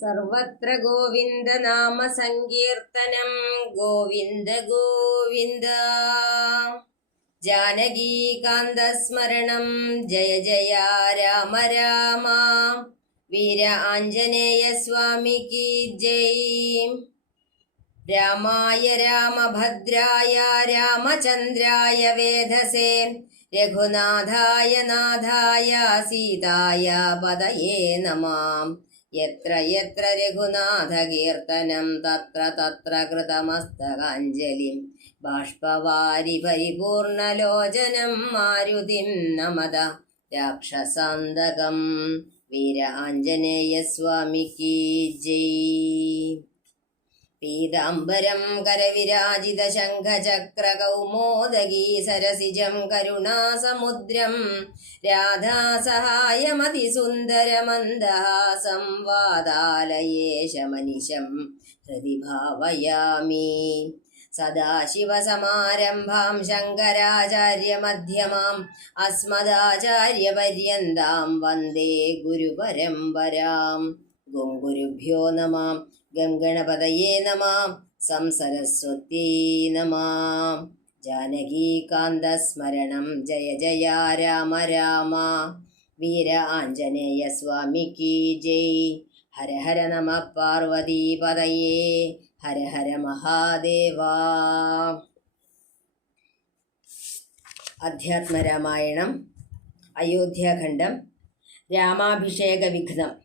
സർവത്ര ഗോവിന്ദ നാമ സങ്കീർത്തനം. ഗോവിന്ദ ഗോവിന്ദ. ജാനകീകാന്തസ്മരണം. ജയ ജയ രാമ രാമ. വീര ആഞ്ജനേയ സ്വാമിക്ക് ജയ്. രാമായ രാമഭദ്രായ രാമചന്ദ്രായ വേധസേ രഘുനാഥായ നാഥായ സീതായ പദയേ നമഃ. യത്ര യത്ര രഘുനാഥ കീർത്തനം തത്ര തത്ര കൃതമസ്തകാഞ്ജലിം ബാഷ്പവാരി പരിപൂർണലോചനം മാരുതിം നമത രാക്ഷസാന്തകം. വീര ആഞ്ജനേയ സ്വാമിക്ക് ജയ്. പീതാംബരം കരവിരാജിത ശംഖചക്ര കൗമോദഗീ സരസിജം കരുണാസമുദ്രം രാധാസഹായമതിസുന്ദരമന്ദഹാസം വാതാലയേശമനിശം ഹൃദി ഭാവയാമി. സദാശിവസമാരംഭാം ശങ്കരാചാര്യമധ്യമാം അസ്മദാചാര്യപര്യന്താം വന്ദേ ഗുരുപരമ്പരാം. ഗും ഗുരുഭ്യോ നമഃ. ഗം ഗണപതയേ നമഃ. സം സരസ്വത്യേ നമഃ. ജാനകീകാന്തസ്മരണം. ജയ ജയ രാമ രാമ. വീര ആഞ്ജനേയ സ്വാമിക്ക് ജയ്. ഹര ഹര നമ പാർവതീപതയേ. ഹര ഹര മഹാദേവ. അധ്യാത്മരാമായണം അയോധ്യാഖണ്ഡം. രാമാഭിഷേക വിഘ്നം.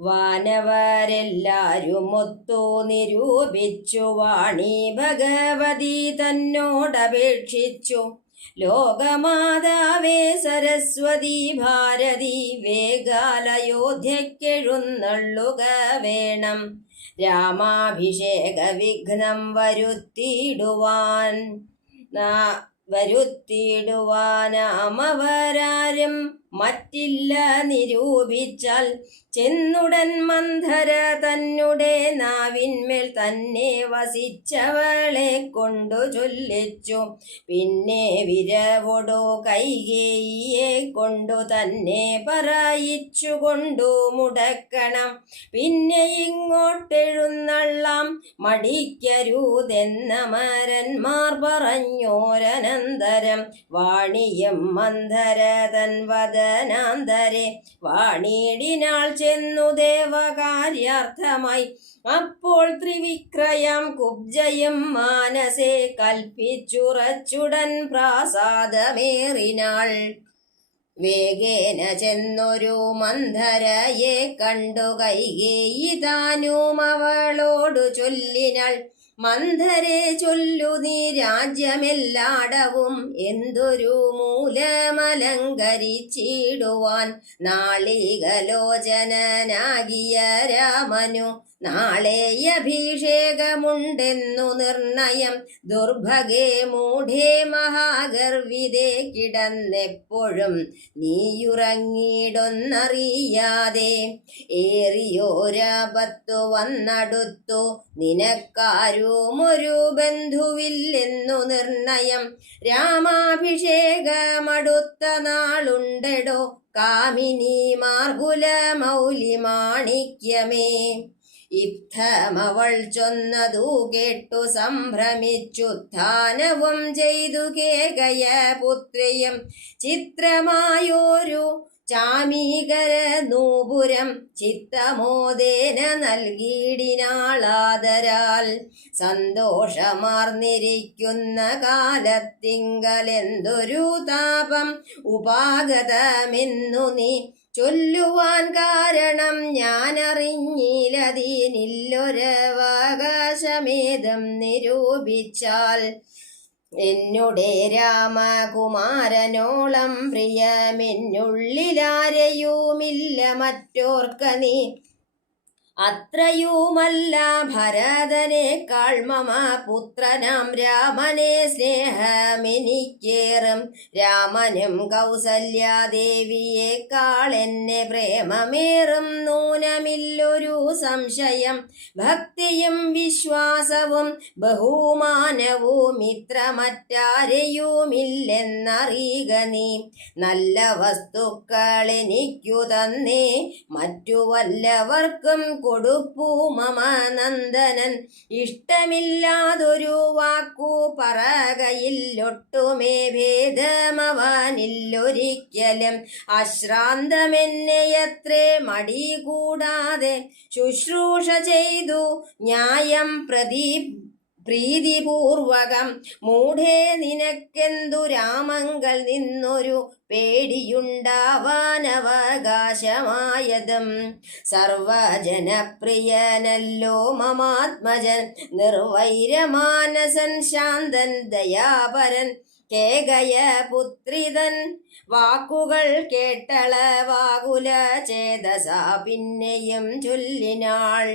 വാനവരെല്ലാരുമൊത്തു നിരൂപിച്ചു വാണി ഭഗവതി തന്നോടപേക്ഷിച്ചു. ലോകമാതാവേ സരസ്വതി ഭാരതി വേഗാലയോധ്യക്കെഴുന്നള്ളുക വേണം. രാമാഭിഷേക വിഘ്നം വരുത്തിയിടുവാനാമവരാരും മറ്റില്ല നിരൂപിച്ചാൽ. ചെന്നുടൻ മന്ധര തന്നെ നാവിന്മേൽ തന്നെ വസിച്ചവളെ കൊണ്ടു ചൊല്ലിച്ചു. പിന്നെ വിരവൊടു കൈകേയിയെ കൊണ്ടു തന്നെ പറയിച്ചു കൊണ്ടു മുടക്കണം. പിന്നെ ഇങ്ങോട്ടെഴുന്നള്ളാം മടിക്കരുതെന്നമരന്മാർ പറഞ്ഞോരനന്തരം. വാണിയം മന്ധര തൻ വദനാന്തരെ വാണിയിടിനാൾ ചെന്നു ദേവകാര്യാർത്ഥമായി. അപ്പോൾ ത്രിവിക്രയം കുബ്ജയും മാനസേ കൽപ്പിച്ചുറച്ചുടൻ പ്രാസാദമേറിനാൾ. വേഗേന ചെന്നൊരു മന്ധരയെ കണ്ടു കൈകേയി താനും അവളോടു ചൊല്ലിനാൾ. മന്ധരെ ചൊല്ലു നീ രാജ്യമെല്ലാടവും എന്തൊരു മൂലമലങ്കരിച്ചിടുവാൻ. നാളികലോചനാകിയ രാമനു നാളെ അഭിഷേകമുണ്ടെന്നു നിർണയം. ദുർഭഗേ മൂഢേ മഹാഗർവിതേ കിടന്നെപ്പോഴും നീയുറങ്ങിയിടൊന്നറിയാതെ. ഏറിയോരാപത്തു വന്നടുത്തു നിനക്കാരുമൊരു ബന്ധുവില്ലെന്നു നിർണയം. രാമാഭിഷേകമടുത്ത നാളുണ്ടെടോ കാമിനി മാർഗുല മൗലി മാണിക്യമേ. ഇത്തമവൾ ചൊന്നതു കേട്ടു സംഭ്രമിച്ചുത്ഥാനവും ചെയ്തു കേകയ പുത്രിയും. ചിത്രമായോരു ചാമീകര നൂപുരം ചിത്തമോദേന നൽകിയിടിനാളാദരാൽ. സന്തോഷമാർന്നിരിക്കുന്ന കാലത്തിങ്കലെന്തൊരു താപം ഉപാഗതമെന്നു നീ ചൊല്ലുവാൻ കാരണം ഞാനറിഞ്ഞില്ലതീനില്ലൊരവകാശമേതം നിരൂപിച്ചാൽ. എന്നുടെ രാമകുമാരനോളം പ്രിയമെന്നുള്ളിലാരെയുമില്ല മറ്റോർക്ക നീ. അത്രയുമല്ല ഭരതനേക്കാൾ മമ പുത്രനാം രാമനെ സ്നേഹമെനിക്കേറും. രാമനും കൗസല്യാദേവിയേക്കാൾ എന്നെ പ്രേമമേറും. നൂനമില്ലൊരു സംശയം, ഭക്തിയും വിശ്വാസവും ബഹുമാനവും ഇത്ര മറ്റാരെയുമില്ലെന്നറിയുക നീ. നല്ല വസ്തുക്കൾ എനിക്കു തന്നേ മറ്റു വല്ലവർക്കും കൊടുപ്പൂ മമ നന്ദനൻ. ഇഷ്ടമില്ലാതൊരു വാക്കു പറകയില്ലൊട്ടുമേ ഭേദമവനില്ലൊരിക്കലും. അശ്രാന്തമെന്നെയത്രേ മടി കൂടാതെ ശുശ്രൂഷ ചെയ്തു ന്യായം പ്രീതിപൂർവകം. മൂഢേ നിനക്കെന്തു രാമങ്കൽ നിന്നൊരു പേടിയുണ്ടാവാനവകാശമായതും. സർവജനപ്രിയനല്ലോ മമാത്മജൻ, നിർവൈരമാനസൻ, ശാന്തൻ, ദയാപരൻ, കേകയപുത്രിതൻ. വാക്കുകൾ കേട്ടളവാകുല ചേതസാ പിന്നെയും ചൊല്ലിനാൾ.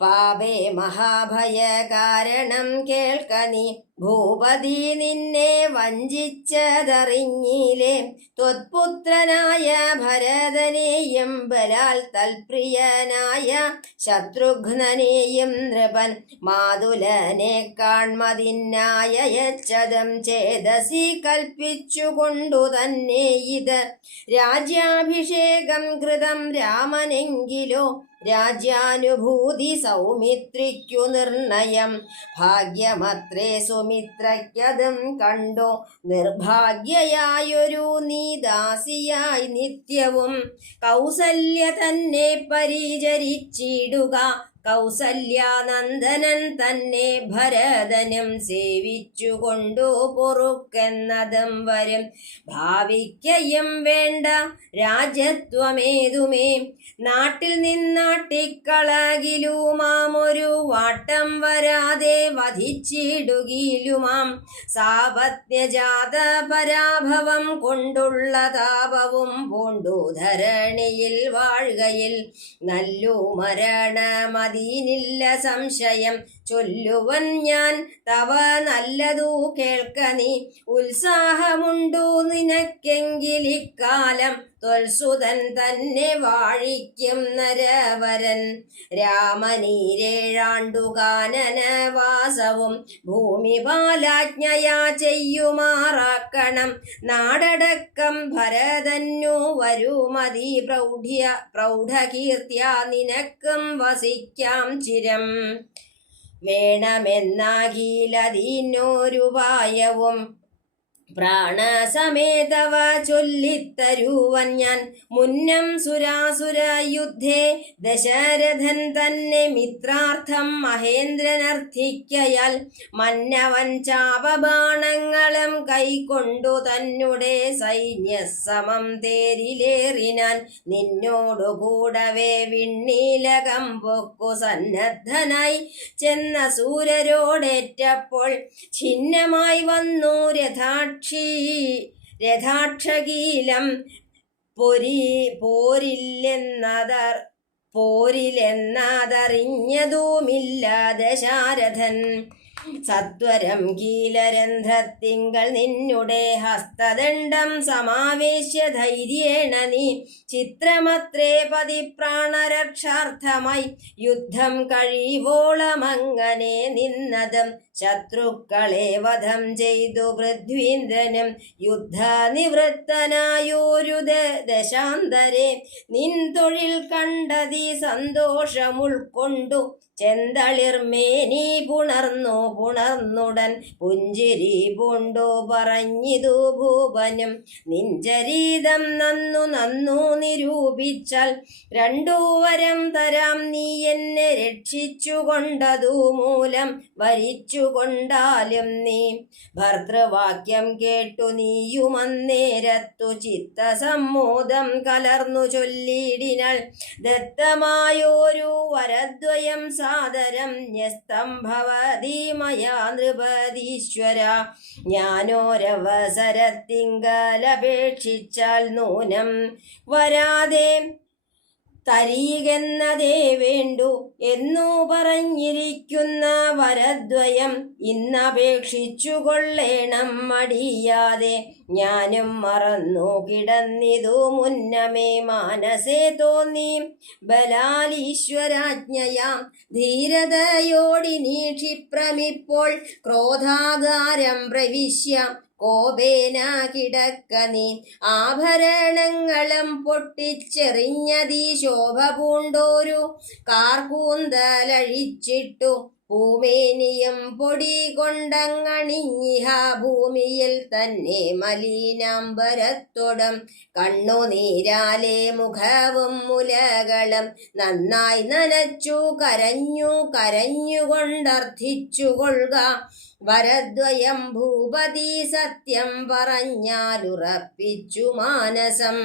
പാപേ മഹാഭയ കാരണം കേൾക്ക നീ. ഭൂപതി നിന്നെ വഞ്ചിച്ചതറിഞ്ഞില്ലേ. ത്വത്പുത്രനായ ഭരതനെയും ബലാൽ തൽപ്രിയനായ ശത്രുഘ്നനെയും നൃപൻ മാതുലനെ കാൺമതിനായച്ചതും ചേതസി കൽപ്പിച്ചുകൊണ്ടു തന്നെ ഇത്. രാജ്യാഭിഷേകം കൃതം രാമനെങ്കിലോ രാജ്യാനുഭൂതി സൗമിത്രിക്കു നിർണയം. ഭാഗ്യമത്രേ സുമിത്രയ്ക്കതും കണ്ടോ. നിർഭാഗ്യയായൊരു നീ ദാസിയായി നിത്യവും കൗസല്യ തന്നെ പരിചരിച്ചിടുക. കൗസല്യാനന്ദനൻ തന്നെ ഭരതനും സേവിച്ചുകൊണ്ടു പൊറുക്കെന്നതും വരും. ഭാവിക്കയും വേണ്ട രാജ്യത്വമേതുമേ. നാട്ടിൽ നിന്നാട്ടിക്കളകിലുമാമൊരു വാട്ടം വരാതെ വധിച്ചിടുകിലുമാം. സാപത്ന്യജാത പരാഭവം കൊണ്ടുള്ള താപവും പൂണ്ടു ധരണിയിൽ വാഴുകയിൽ നല്ലു മരണമതിനില്ല സംശയം. ചൊല്ലുവൻ ഞാൻ തവ നല്ലതു കേൾക്ക നീ. ഉത്സാഹമുണ്ടു നിനക്കെങ്കിലിക്കാലം ത്വൽസുതൻ തന്നെ വാഴിക്കും നരവരൻ. രാമനീരേഴാണ്ടു കാനനവാസവും ഭൂമിപാലാജ്ഞയാ ചെയ്യുമാറാക്കണം. നാടടക്കം ഭരതന്നു വരുമതി പ്രൗഢകീർത്തിയാ നിനക്കും വസിക്കാം ചിരം. വേണമെന്നാകിലതിനൊരുപായവും പ്രാണസമേതവ ചൊല്ലിത്തരുവൻ ഞാൻ. മുന്നം സുരാസുര യുദ്ധേ ദശരഥൻ തന്നെ മിത്രാർത്ഥം മഹേന്ദ്രനർത്ഥിക്കയാൽ മന്നവൻ ചാപബാണങ്ങളും കൈക്കൊണ്ടു തന്നെ സൈന്യസമം തേരിലേറിനാൻ. നിന്നോടു കൂടവേ വിണ്ണീലകം പൊക്കു സന്നദ്ധനായി ചെന്ന സൂരരോടേറ്റപ്പോൾ ഛിന്നമായി വന്നു രഥാക്ഷകീലം. പോരില്ലെന്നതറിഞ്ഞതുമില്ല ദശാരഥൻ. സത്വരം കീലരന്ധ്രത്തിങ്കൾ നിന്നുടെ ഹസ്തദണ്ഡം സമാവേശ്യ ധൈര്യേണ നീ. ചിത്രമത്രേ പതിപ്രാണരക്ഷാർത്ഥമായി യുദ്ധം കഴിവോളമങ്ങനെ നിന്നതും. ശത്രുക്കളെ വധം ചെയ്തു പൃഥ്വീന്ദ്രനും യുദ്ധനിവൃത്തനായൊരു ദശാന്തരെ. നിൻ തൊഴിൽ കണ്ടതി സന്തോഷമുൾക്കൊണ്ടു ചെന്തളിർമേനി പുണർന്നുടൻ പുഞ്ചിരി പൂണ്ടു പറഞ്ഞിതു ഭൂപനും. നിഞ്ചരീതം നന്നു നിരൂപിച്ചാൽ രണ്ടു വരം തരാം നീ എന്നെ രക്ഷിച്ചുകൊണ്ടതു മൂലം വരിച്ചുകൊണ്ടാലും നീ. ഭർതൃവാക്യം കേട്ടു നീയുമന്നേരത്തു ചിത്തസമ്മോദം കലർന്നു ചൊല്ലിടിനാൾ. ദത്തമായോരു വരദ്വയം സാദരം ന്യസ്തം ഭവതി മയാ നൃപതീശ്വര. ഞാനോരവസരത്തിങ്കലപേക്ഷിച്ചാൽ നൂനം വരാതെ തരീകെന്നതേ വേണ്ടു എന്നു പറഞ്ഞിരിക്കുന്ന വരദ്വയം ഇന്നപേക്ഷിച്ചു കൊള്ളേണം മടിയാതെ. ഞാനും മറന്നു കിടന്നിതു മുന്നമേ മാനസേ തോന്നി ബലാലീശ്വരാജ്ഞയാം ധീരതയോടിനീ ക്ഷിപ്രമിപ്പോൾ ക്രോധാകാരം പ്രവിശ്യ കോപേന കിടക്ക നീ. ആഭരണങ്ങളും പൊട്ടിച്ചെറിഞ്ഞതീ ശോഭ പൂണ്ടോരു കാർകൂന്തലഴിച്ചിട്ടു ഭൂമേനിയും പൊടി കൊണ്ടങ്ങണിഞ്ഞിഹ ഭൂമിയിൽ തന്നെ മലീനാംബരത്തോടും കണ്ണുനീരാലെ മുഖവും മുലകളും നന്നായി നനച്ചു കരഞ്ഞുകൊണ്ടർത്ഥിച്ചു കൊള്ളുക. വരദ്വയം ഭൂപതി സത്യം പറഞ്ഞാലുറപ്പിച്ചു മാനസം.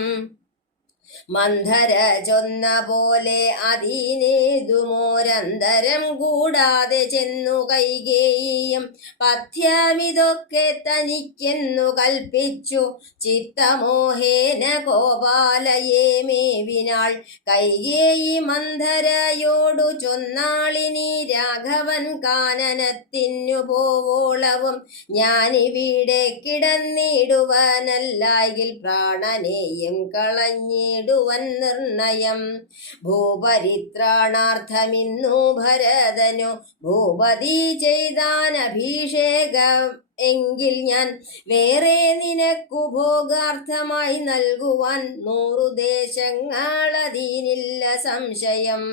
മന്ധര ചൊന്ന പോലെ അതിനേതുമോരന്തരം കൂടാതെ ചെന്നു കൈകേയിയും പഥ്യമിതൊക്കെ തനിക്കെന്നു കൽപ്പിച്ചു ചിത്തമോഹേന കോപാലയെ മേവിനാൾ. കൈകേയി മന്ധരയോടു ചൊന്നാളിനി രാഘവൻ കാനനത്തിനു പോവോളവും ഞാനിവിടെ കിടന്നിടുവനല്ലായിൽ പ്രാണനെയും കളഞ്ഞിടുവൻ നിർണയം. ഭൂപരിത്രാണാർത്ഥമിന്നു ഭരതനു ഭൂപതി ചെയ്താൻ അഭിഷേകം എങ്കിൽ ഞാൻ വേറെ നിനക്കു ഭോഗാർത്ഥമായി നൽകുവാൻ 100 ദേശങ്ങളതിനില്ല സംശയം.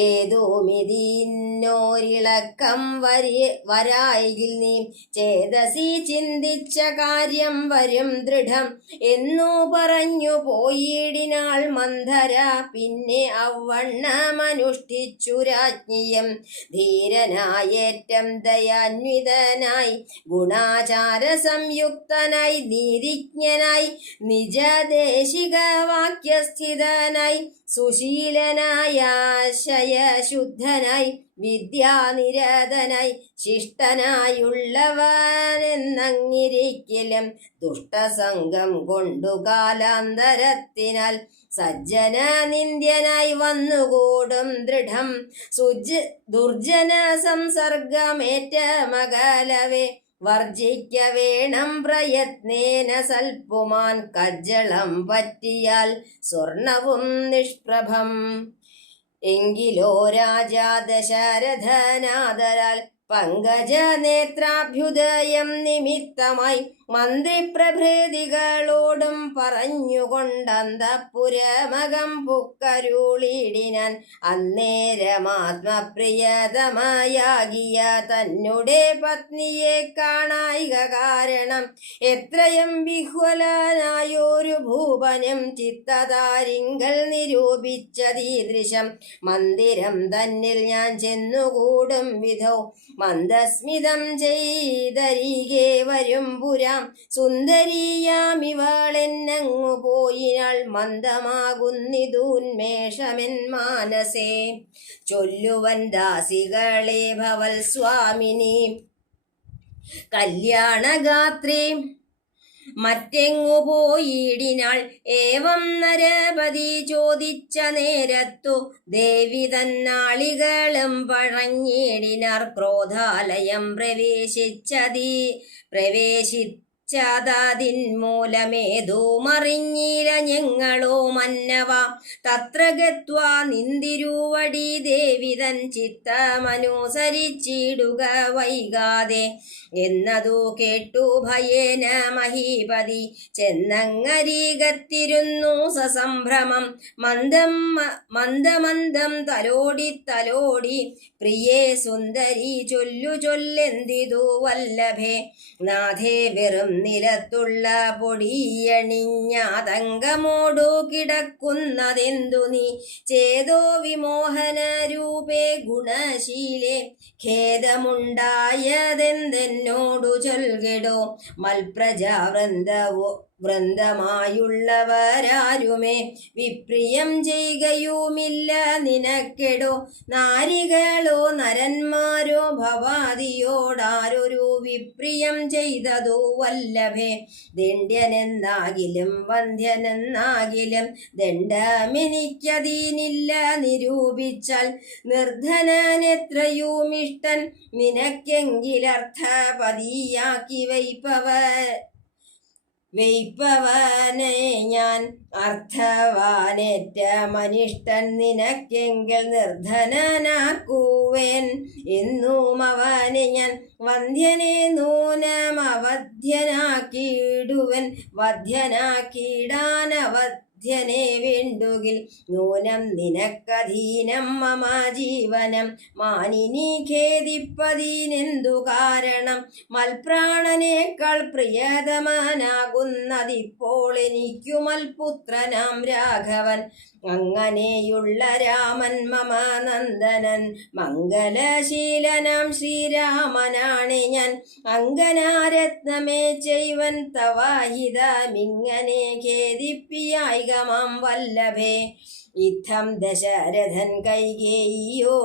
ഏതുമിതിന്നോരിളക്കം വരായിൽ നീ ചേതസി ചിന്തിച്ച കാര്യം വരും ദൃഢം എന്നു പറഞ്ഞു പോയിടിനാൾ മന്ധര. പിന്നെ അവണ്ണമനുഷ്ഠിച്ചു രാജ്ഞിയും ധീരനായേറ്റം ദയാന്വിതനായി ഗുണാചാര സംയുക്തനായി നീതിജ്ഞനായി നിജദേശിക വാക്യസ്ഥിതനായി സുശീലനായ ആശയശുദ്ധനായി വിദ്യാനിരതനായി ശിഷ്ടനായുള്ളവനെന്നങ്ങിരിക്കലും ദുഷ്ടസംഗം കൊണ്ടു കാലാന്തരത്തിനാൽ സജ്ജന നിന്ദ്യനായി വന്നുകൂടും ദൃഢം. ദുർജന സംസർഗമേറ്റ മകലവേ വർജിക്ക വേണം പ്രയത്നേന സൽപ്പുമാൻ. കജ്ജളം പറ്റിയാൽ സ്വർണവും നിഷ്പ്രഭം. എങ്കിലോ രാജാ ദശരഥനാദരാൽ പങ്കജ നേത്രാഭ്യുദയം നിമിത്തമായി മന്ത്രിപ്രഭൃതികളോടും പറഞ്ഞുകൊണ്ടന്തപുരമകം പുക്കരുളിടിനാൻ. അന്നേരമാത്മപ്രിയതമയാകിയ തന്നെ പത്നിയെ കാണായിക കാരണം എത്രയും വിഹ്വലനായൊരു ഭൂപനും ചിത്തതാരിങ്കൽ നിരൂപിച്ചതീദൃശം. മന്ദിരം തന്നിൽ ഞാൻ ചെന്നുകൂടും വിധോ മന്ദസ്മിതം ചെയ്തരികെ വരും പുരാം. സുന്ദരിയാമിവളെന്നങ്ങു പോയിനാൾ മന്ദമാകുന്നിതൂന്മേഷമെൻ മാനസേ. ചൊല്ലുവൻ ദാസികളെ ഭവൽ സ്വാമിനി കല്യാണഗാത്രി മറ്റെങ്ങു പോയിടിനാൾ. ഏവം നരപതി ചോദിച്ച നേരത്തു ദേവി തന്നാളികളും പഴങ്ങിടിനാർ. ക്രോധാലയം പ്രവേശിച്ചതിന്മൂലമേതോ മറിഞ്ഞില ഞങ്ങളോ മന്നവ. തത്ര ഗത്വാ നിന്തിരുവടി ദേവിതൻ ചിത്തമനുസരിച്ചിടുക വൈകാതെ എന്നതു കേട്ടു ഭയേന മഹീപതി ചെന്നങ്ങരീകത്തിരുന്നു സസംഭ്രമം. മന്ദമന്ദം തലോടി പ്രിയേ സുന്ദരി ചൊല്ലെന്തിതു വല്ലഭേ. നാഥേ വെറും നിലത്തുള്ള പൊടിയണിഞ്ഞാതങ്കമോടു കിടക്കുന്നതെന്തു നീ. ചേതോ വിമോഹന രൂപേ ഗുണശീലേ ഖേദമുണ്ടായതെന്തെന്നോടു ചൊൽകെടോ. വൃന്ദമായുള്ളവരാരുമേ വിപ്രിയം ചെയ്യുകയുമില്ല നിനക്കെടോ. നാരികളോ നരന്മാരോ ഭവാദിയോടാരൊരു വിപ്രിയം ചെയ്തതു വല്ല വല്ലഭേ. ദണ്ഡ്യനെന്നാകിലും വന്ധ്യനെന്നാകിലും ദണ്ഡമെനിക്കതീനില്ല നിരൂപിച്ചാൽ. നിർധനനെത്രയും ഇഷ്ടൻ നിനക്കെങ്കിലർത്ഥപതിയാക്കി വെയ്പ്പവനെ ഞാൻ. അർത്ഥവാനേറ്റ മനിഷ്ടൻ നിനക്കെങ്കിൽ നിർധനനാക്കുവേൻ എന്നും അവനെ ഞാൻ. വന്ധ്യനെ നൂനമവധ്യനാക്കിയിടുവൻ വധ്യനാക്കിയിടാനവധ്യനെ വേണ്ടുകിൽ. നൂനം നിനക്കധീനം മമ ജീവനം മാനിനി ഖേദിപ്പതിനെന്തു കാരണം. മൽപ്രാണനേക്കാൾ പ്രിയതമനാകുന്നതിപ്പോൾ എനിക്കു മൽപുത്രനാം രാഘവൻ. അങ്ങനെയുള്ള രാമൻ മമ നന്ദനൻ മംഗലശീലനാം ശ്രീരാമനാണ് ഞാൻ. അങ്കനാരത്നമേ ചെയ്വൻ തവഹിതമിങ്ങനെ ഖേദിപ്പിയായിക മാം വല്ലഭേ. ഇത്തം ദശരഥൻ കൈകേയിയോ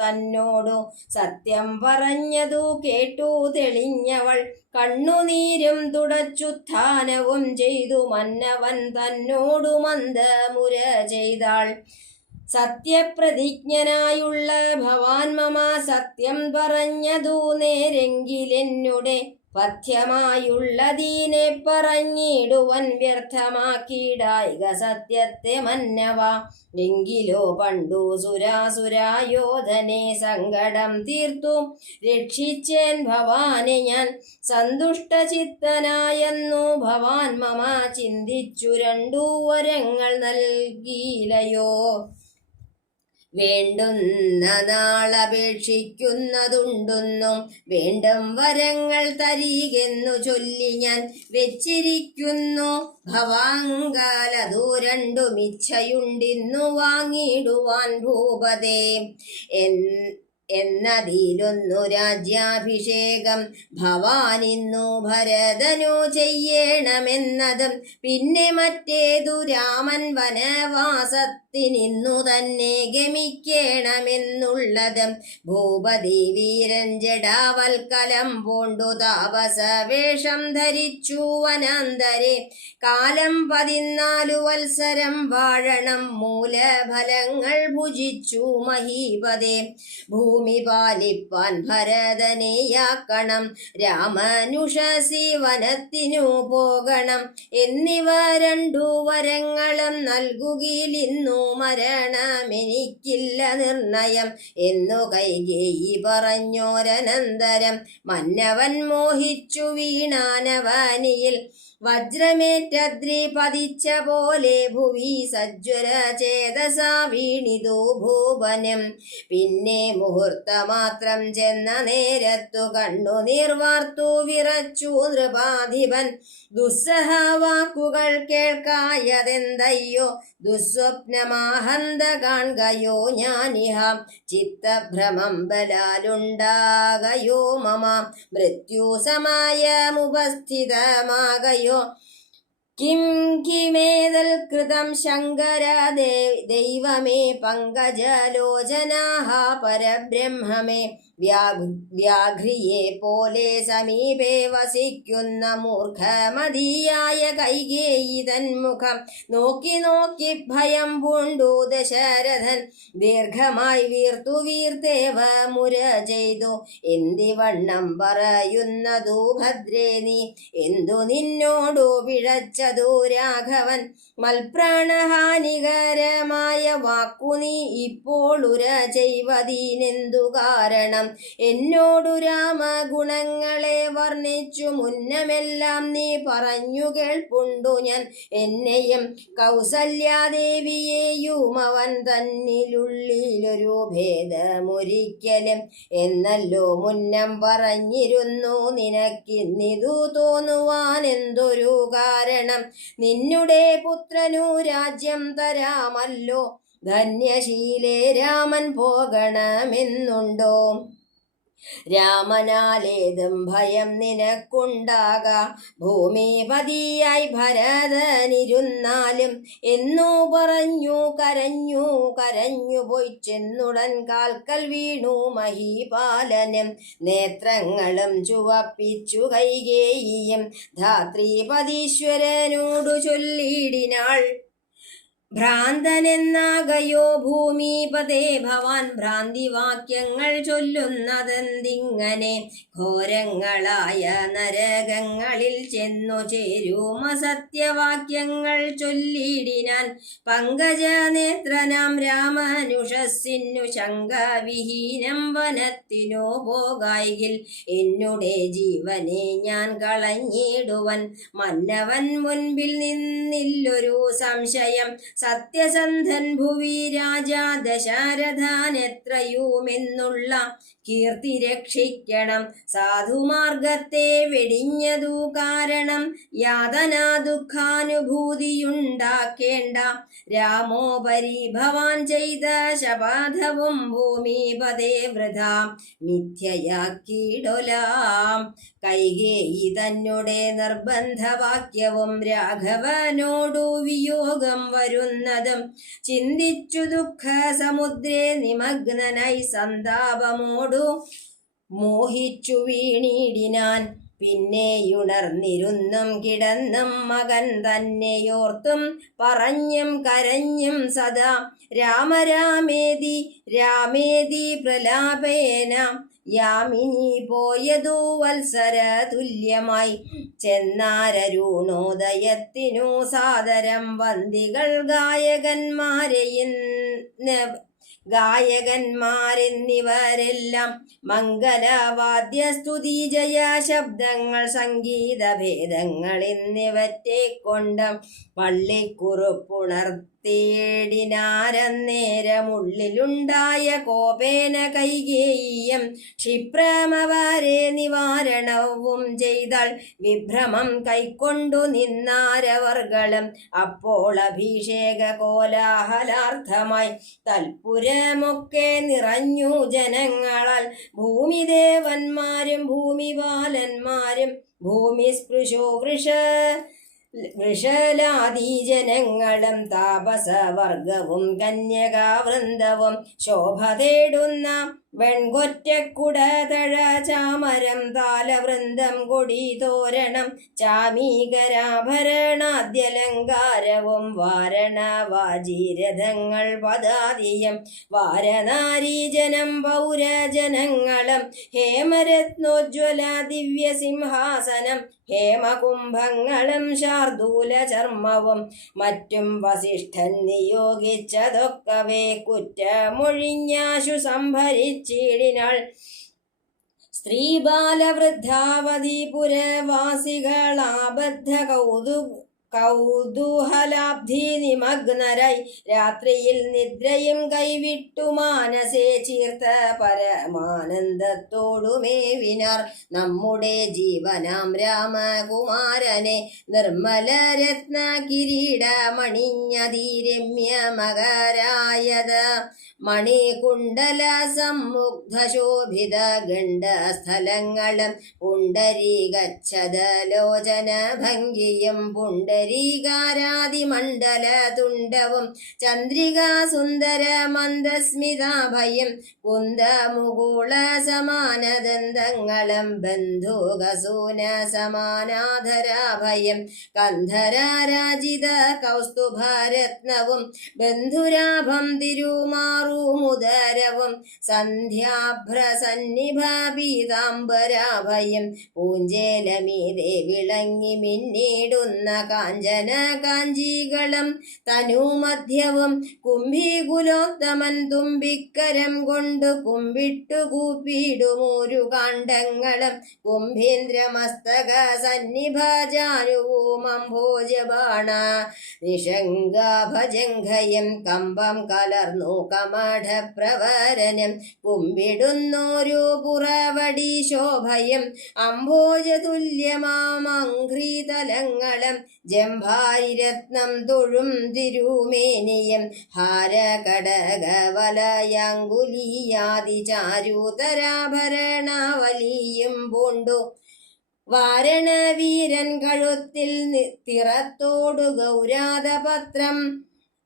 തന്നോടു സത്യം പറഞ്ഞതു കേട്ടു തെളിഞ്ഞവൾ. കണ്ണുനീരും തുടച്ചുത്ഥാനവും ചെയ്തു മന്നവൻ തന്നോടു മന്ദമുര ചെയ്താൾ. സത്യപ്രതിജ്ഞനായുള്ള ഭവാൻ മമ സത്യം പറഞ്ഞതു നേരെങ്കിലെന്നുടെ പഥ്യമായുള്ളതീനെ പറഞ്ഞിടുവൻ വ്യർത്ഥമാക്കിയിടായിക സത്യത്തെ മന്നവ. എങ്കിലോ പണ്ടു സുരാസുരായോധനെ സങ്കടം തീർത്തു രക്ഷിച്ചേൻ ഭവാനെ ഞാൻ. സന്തുഷ്ടചിത്തനായെന്നു ഭവാൻ മമ ചിന്തിച്ചു രണ്ടു വരങ്ങൾ നൽകിയിലയോ. വേണ്ടുന്ന നാളപേക്ഷിക്കുന്നതുണ്ടെന്നും വേണ്ടും വരങ്ങൾ തരികെന്നു ചൊല്ലി ഞാൻ വെച്ചിരിക്കുന്നു. ഭവാങ്കാലതു രണ്ടുമിച്ഛയുണ്ടിന്നു വാങ്ങിടുവാൻ ഭൂപതേ. എന്നതിലൊന്നു രാജ്യാഭിഷേകം ഭവാനിന്നു ഭരതനു ചെയ്യണമെന്നതും പിന്നെ മറ്റേതു രാമൻ വനവാസത്തിനിന്നു തന്നെ ഗമിക്കണമെന്നുള്ളതും. ഭൂപതി വീരൻ ജടാവൽക്കലം പൂണ്ടു താപസവേഷം ധരിച്ചു വനാന്തരെ. കാലം 14 വത്സരം വാഴണം മൂലഫലങ്ങൾ ഭുജിച്ചു മഹീപതേ. ഭൂമി പാലിപ്പാൻ ഭരതനെയാക്കണം രാമനുഷസി വനത്തിനു പോകണം. എന്നിവ രണ്ടു വരങ്ങളും നൽകുകിലിന്നു മരണമെനിക്കില്ല നിർണയം എന്നു കൈകേയി പറഞ്ഞോരനന്തരം. മന്നവൻ മോഹിച്ചു വീണാനവനിയിൽ വജ്രമേറ്റദ്രി പതിച്ച പോലെ ഭുവി സജ്വര ചേതസാ വീണിതു ഭൂവനം. പിന്നെ മുഹൂർത്തമാത്രം ചെന്ന നേരത്തു കണ്ണുനീർ വാർത്തു വിറച്ചു നൃപാധിപൻ. ദുസ്സഹ വാക്കുകൾ കേൾക്കായതെന്തയ്യോ ദുസ്വപ്നമാഹന്ത കാൺകയോ ഞാനിഹ. ചിത്തഭ്രമം ബലാലുണ്ടാകയോ മമ മൃത്യുസമയമുപസ്ഥിതമാകയോ. കിം കിമേതൽ കൃതം ശങ്കര ദൈവമേ പങ്കജലോചനാഹ പരബ്രഹ്മമേ. വ്യാഘ്രിയെ പോലെ സമീപേ വസിക്കുന്ന മൂർഖമതിയായ കൈകേയി തന്മുഖം നോക്കി നോക്കി ഭയം പൂണ്ടു ദശരഥൻ. ദീർഘമായി വീർത്തേവ മുര ചെയ്തു. എന്തിവണ്ണം പറയുന്നതു ഭദ്രേ നീ എന്തു നിന്നോടു പിഴച്ചതു രാഘവൻ. മൽപ്രാണഹാനികരമായ വാക്കു നീ ഇപ്പോൾ ഉര ചെയ്വതിനെന്തു കാരണം. എന്നോടു രാമഗുണങ്ങളെ വർണ്ണിച്ചു മുന്നമെല്ലാം നീ പറഞ്ഞു കേൾപ്പുണ്ടു ഞാൻ. എന്നെയും കൗസല്യാദേവിയെയും അവൻ തന്നിലുള്ളിലൊരു ഭേദമൊരിക്കലും എന്നല്ലോ മുന്നം പറഞ്ഞിരുന്നു. നിനക്കിന്നിതു തോന്നുവാൻ എന്തൊരു കാരണം. നിന്നുടെ പുത്രനു രാജ്യം തരാമല്ലോ ധന്യശീലേ രാമൻ പോകണമെന്നുണ്ടോ. രാമനാലേതും ഭയം നിനക്കുണ്ടാക. ഭൂമിപതിയായി ഭരതനിരുന്നാലും എന്നു പറഞ്ഞു കരഞ്ഞു കരഞ്ഞു പോയി ചെന്നുടൻ കാൽക്കൽ വീണു മഹീപാലനും. നേത്രങ്ങളും ചുവപ്പിച്ചു കൈകേയിയും ധാത്രീപതീശ്വരനോടു ചൊല്ലിടിനാൾ. ഭ്രാന്തനെന്നാകയോ ഭൂമിപതേ ഭവാൻ, ഭ്രാന്തിവാക്യങ്ങൾ ചൊല്ലുന്നതെന്തിങ്ങനെ? ഘോരങ്ങളായ നരകങ്ങളിൽ ചെന്നു ചേരും അസത്യവാക്യങ്ങൾ ചൊല്ലിടിനാൻ. പങ്കജനേത്രനാം രാമനുഷസ്സിനു ശങ്കവിഹീനം വനത്തിനു പോകായിൽ, എന്നുടെ ജീവനെ ഞാൻ കളഞ്ഞിടുവൻ. മന്നവൻ മുൻപിൽ നിന്നില്ലൊരു സംശയം, സത്യസന്ധൻ ഭുവി രാജാ ദശരഥാനെത്രയുമെന്നുള്ള കീർത്തി രക്ഷിക്കണം. സാധുമാർഗത്തെ വെടിഞ്ഞതു കാരണം യാതനാ ദുഃഖാനുഭൂതിയുണ്ടാക്കേണ്ട. രാമോപരി ഭവാൻ ചെയ്ത ശപഥവും ഭൂമിപതേ വൃഥാ മിഥ്യയാക്കിയിടൊലാം. കൈകേയി തന്നെ നിർബന്ധവാക്യവും രാഘവനോടു വിയോഗം വരുന്നതും ചിന്തിച്ചു ദുഃഖ സമുദ്രേ നിമഗ്നനായി സന്താപമോടു മോഹിച്ചു വീണിടിനാൻ. പിന്നെയുണർന്നിരുന്നും കിടന്നും മകൻ തന്നെയോർത്തും പറഞ്ഞും കരഞ്ഞും സദാ രാമരാമേതി രാമേതി പ്രലാപേന. യാമിനി പോയതു വത്സര തുല്യമായി ചെന്നാരരുണോദയത്തിനു സാദരം വന്ദികൾ ഗായകന്മാരെന്നിവരെല്ലാം മംഗലവാദ്യസ്തുതി ജയ ശബ്ദങ്ങൾ സംഗീത ഭേദങ്ങൾ എന്നിവറ്റെ കൊണ്ട് പള്ളിക്കുറുപ്പുണർത്തിയിടിനാരന്നേരമുള്ളിലുണ്ടായ കോപേന കൈകേയിയും ക്ഷിപ്രമവരെ നിവാരണവും ചെയ്താൽ. വിഭ്രമം കൈക്കൊണ്ടു നിന്നാരവർകളും അപ്പോൾ അഭിഷേക കോലാഹലാർത്ഥമായി തൽപുരമൊക്കെ നിറഞ്ഞു ജനങ്ങളാൽ. ഭൂമിദേവന്മാരും ഭൂമിപാലന്മാരും ഭൂമിസ്പൃശോ വൃഷലാദീജനങ്ങളും താപസവർഗവും കന്യകാവൃന്ദവും ശോഭ തേടുന്ന വെൺകൊറ്റക്കുടതഴ ചാമരം താലവൃന്ദം കൊടി തോരണം ചാമീകരാഭരണാദ്യലങ്കാരവും വാരണവാജീരഥങ്ങൾ പദാതിയും വാരനാരീജനം പൗരജനങ്ങളും ഹേമരത്നോജ്വല ദിവ്യസിംഹാസനം ഹേമകുംഭങ്ങളും ശാർദൂല ചർമ്മവും മറ്റും വസിഷ്ഠൻ നിയോഗിച്ചതൊക്കവേ കുറ്റമൊഴിഞ്ഞാശു സംഭരിച്ചിടിനാൾ. സ്ത്രീ ബാലവൃദ്ധാവധി പുരവാസികളാബദ്ധ കൗതൂഹലാബ്ധി നിമഗ്നരായി രാത്രിയിൽ നിദ്രയും കൈവിട്ടു മാനസേ ചീർത്ത പരമാനന്ദത്തോടുമേവിനാർ. നമ്മുടെ ജീവനാം രാമകുമാരനെ നിർമ്മല രത്ന കിരീടമണിഞ്ഞതിരമ്യ മകരായത് മണികുണ്ടല സമ്മുഗ്ധ ശോഭിത ഗണ്ഡസ്ഥലങ്ങളും പുണ്ടരീകച്ഛദലോചന ഭംഗിയും പുണ്ടരീകാരാതിമണ്ഡല തുണ്ടവും ചന്ദ്രികാ സുന്ദര മന്ദസ്മിതാഭയം കുന്ദമുകുള സമാനദന്തങ്ങളും ബന്ധുകസൂന സമാനാധരാഭയം കന്ധരാരാജിത കൗസ്തുഭരത്നവും ബന്ധുരാഭം തിരുമാറുമുദരവും സന്ധ്യാഭ്രസന്നിഭ പീതാംബരാഭയം പൂഞ്ചേലമീതെ വിളങ്ങി മിന്നിടുന്ന കാഞ്ചന കാഞ്ചികളും തനുമധ്യവും കുംഭികുലോത്തമൻ തുമ്പിക്കരം കൊണ്ടു കുമ്പിട്ടു കൂപ്പിടുമൂരു കാണ്ഡങ്ങളും കുംഭീന്ദ്രമസ്തക സന്നിഭജാനുഭൂമംഭോജബാണ നിഷംഗാഭജംഘയും കമ്പം കലർന്നു കമഠപ്രവരനും കുമ്പിടുന്നോരു പുറവടി ശോഭയും അംഭോജതുല്യമാമഘ്രീതലങ്ങളും ജംഭാരിരത്നം തൊഴും തിരുമേനിയം ഹാരകടക വലയാങ്കുലിയാതി ചാരുതരാഭരണാവലിയും പൂണ്ടു വാരണവീരൻ കഴുത്തിൽ തിറത്തോടു ഗൗരാതപത്രം